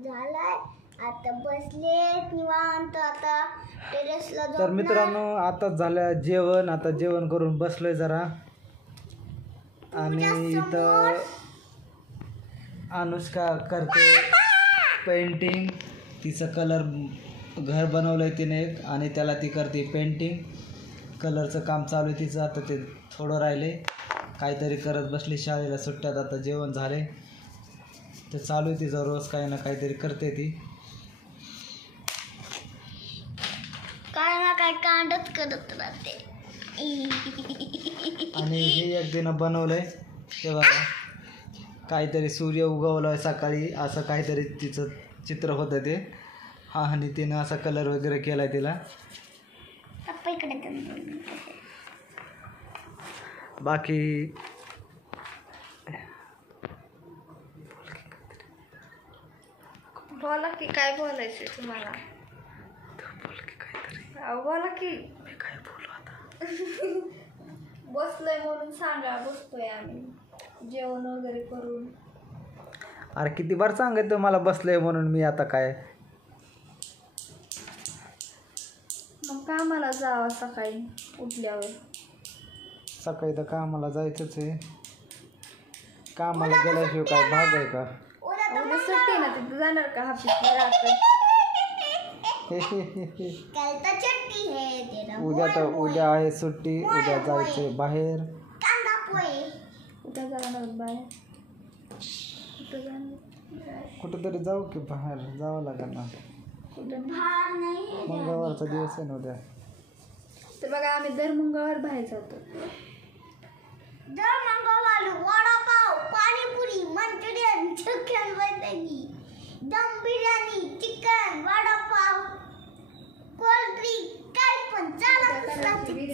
झालाय आता बसले निवांत आता टेरेसला जाऊ. तर मित्रांनो आताच झालं जेवण, आता जेवण करून बसलोय जरा. आणि इथं अनुष्का करते पेंटिंग, तिचं कलर घर बनवलंय तिने एक आणि त्याला ती करते पेंटिंग. कलरचं काम चालू आहे तिचं, आता ते थोडं राहिले, काहीतरी करत बसली. शाळेला सुट्ट्यात आता जेवण झाले ते चालू आहे तिचं, रोज काही ना काहीतरी करते ती. काय ना काय कांडच करत राहते. आणि हे एक दिन बनवलंय ते बघा, काहीतरी सूर्य उगवलाय सकाळी असं काहीतरी तिचं चित्र होतं ते. हा आणि तिनं असा कलर वगैरे केलाय तिला. बाकी बोला की काय बोलायचं तुम्हाला. बोला की काय बोलू आता. बसलोय म्हणून सांगा. बसतोय आम्ही जेवण वगैरे करून. अरे किती बार सांगायचं मला बसलंय म्हणून. मी आता काय मग कामाला जावं सकाळी उठल्यावर. सकाळी तर कामाला जायचंच आहे. कामाला गेल्याशिवाय काय भाग आहे का. उद्या सुट्टी ना, तिथं जाणार का ऑफिसला राहतं. उद्या आहे सुट्टी, उद्या जायचंय बाहेर. उद्या जाणार बाहेर. कुठेतरी जाऊ की बाहेर, जावं लागेल ना. मंगळवारचा दिवस आहे ना उद्या. तर बघा आम्ही दर मंगळवार बाहेर जातो. दर मंगळवारी वडापाव, पाणीपुरी, मंचुरियन, चिकन बिर्याणी, दम बिर्याणी, चिकन, वडापाव, कोल्ड्रिंक, काय पण चालतच राहते.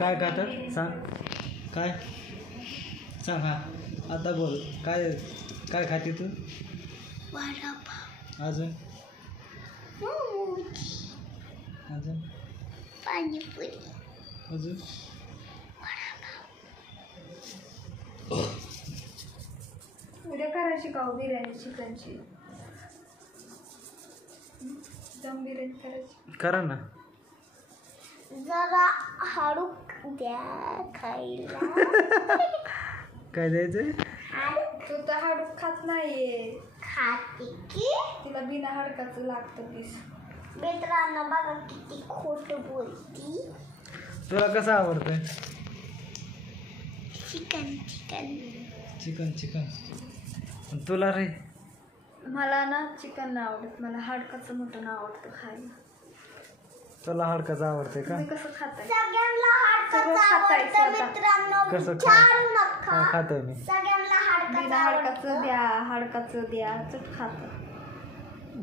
काय खातात सांग, काय सांग. हा आता बोल, काय काय खाते तू. वडापाव, अजून अजून पाणीपुरी, अजून उद्या करायची का बिर्याणी चिकनची. दम बिर्याणी करायची. करा ना. जरा हळू द्या खायला. काय द्यायचंय. तू तर हाडूक खात नाहीये. खाते की तिला बिना हाडकाचं लागतं पीस. मित्रांनो बघा किती खोटं बोलती. तुला कसं आवडतंय. Chicken chicken chicken chicken. तुला रे. मला ना चिकन नाही आवडत, मला हाडकाचं मटण आवडतं खायला. तुला हाडकाचं आवडतंय का. तुम्ही कसं खाताय. सगळ्यांना सगळं हाडकाचं खाताय आवडतं स्वतः. मित्रांनो. कसं विचारू नका. खातोय मी. सगळ्यांना बिना हाडकाचं हाडकाचं आवडतं. द्या, हाडकाचं द्या, चट खातं.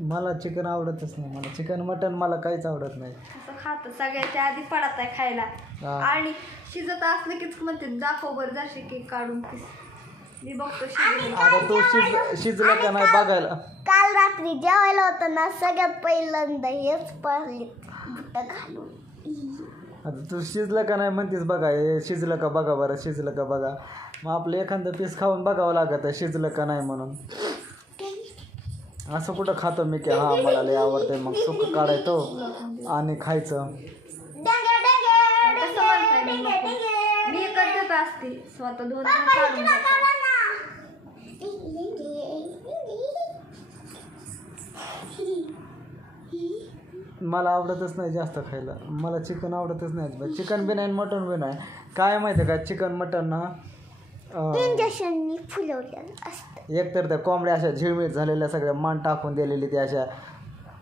मला चिकन आवडतच नाही. मला चिकन मटन मला काहीच आवडत नाही. असं खातं सगळ्याच्या आधी पडत आहे खायला. आणि शिजत असलं कीच म्हणते दाखव बरं जाशी केक काढून पीस. मी बघतो शिजलं. आता तू शिजलं का नाही बघायला. काल रात्री जेवायला होतं ना, सगळ्यात पहिल्यांदा हेच पाहिले बुट घालून. आता तू शिजलं का नाही म्हणतेस बघा. हे शिजलं का बघा बरं, शिजलं का बघा. मग आपलं एखादं पीस खाऊन बघावं लागत आहे शिजलं का नाही म्हणून. असं कुठं खातो मी की हा मला लय आवडतंय मग सुकं काढायचो आणि खायचं. कसं म्हणताय मग नको. मी एकच देत असते स्वतः दोन काढून टाकते. मला आवडतच नाही जास्त खायला. मला चिकन आवडतच नाही. चिकन बी नाही मटन बी नाही. काय माहिती आहे का चिकन मटन ना इंजेक्शननी फुलवलेलं असतं. एकतर त्या कोंबड्या अशा झिळमिळ झालेल्या सगळ्या मान टाकून दिलेली त्या अशा,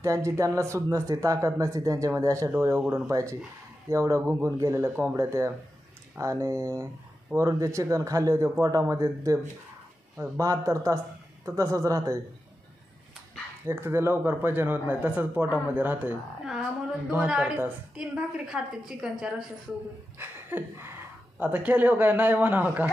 त्यांना सूद नसते, ताकद नसते त्यांच्यामध्ये अशा डोळे उघडून पाहायची. एवढं गुंगून गेलेल्या कोंबड्या त्या. आणि वरून ते चिकन खाल्ले होते पोटामध्ये ते 72 तास तर तसंच राहतंय. एक तर ते लवकर पचन होत नाही, तसंच पोटामध्ये राहतंय म्हणून 2-3 भाकरी खाते चिकनच्या रश्यासोबत. आता केले हो काय नाही म्हणावं का.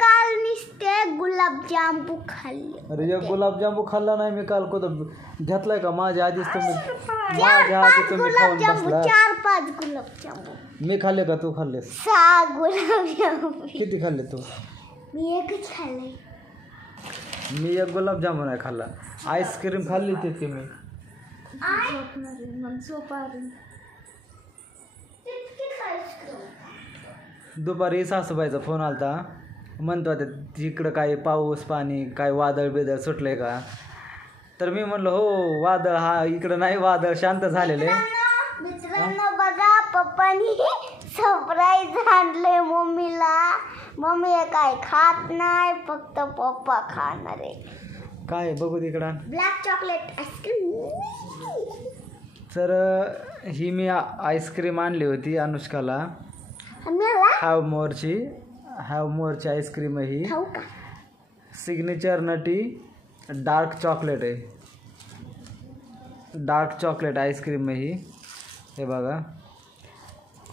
काल नुसते गुलाबजामू खाल्ले. अरे एक गुलाबजामू खाल्ला नाही मी काल. कुठं घेतलाय का. माझ्या आधीच तुम्ही खाऊन बसला. 4-5 गुलाबजामू मी खाल्ले का तू खाल्लेस. 6 गुलाबजामू. किती खाल्ले तू. मी एकच खाल्ले. मी एक गुलाबजामुन नाही खाल्ला. आईस्क्रीम खाल्ली होती मी. दुपारी सासूबाईचा फोन आलता, म्हणतो होते तिकडं काय पाऊस पाणी काय वादळ बिदळ सुटलंय का. तर मी म्हणलं हो वादळ हा इकडं नाही, वादळ शांत झालेले. मित्रांनो बघा पप्पानी सरप्राईज आणलंय मम्मीला. मम्मी काय खात नाही, फक्त पप्पा खाणार आहे. काय बघू तिकडं. Black chocolate ice cream. तर ही मी आईस्क्रीम आणली होती अनुष्काला. मला हॅव मोरची आईस्क्रीम आहे ही. खाऊ का? सिग्नेचर नटी डार्क चॉकलेट आहे. डार्क चॉकलेट आईस्क्रीम आहे ही. हे बघा.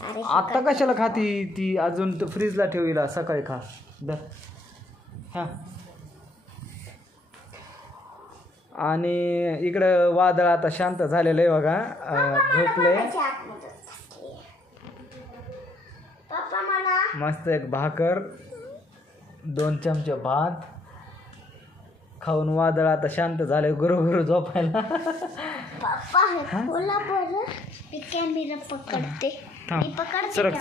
अरे आत्ता कशाला खाती ती, अजून तर फ्रीजला ठेवीला, सकाळी खा. हां. आणि इकडं वादळ आता शांत झालेलं आहे बघा. झोपले. पप्पा मला मस्त एक भाकर 2 चमचे भात खाऊन वादळ आता शांत झाले. गुरु झोपायला. पप्पा बोला बरं. मी कॅमेरा पकडते. मी पकडते. सरक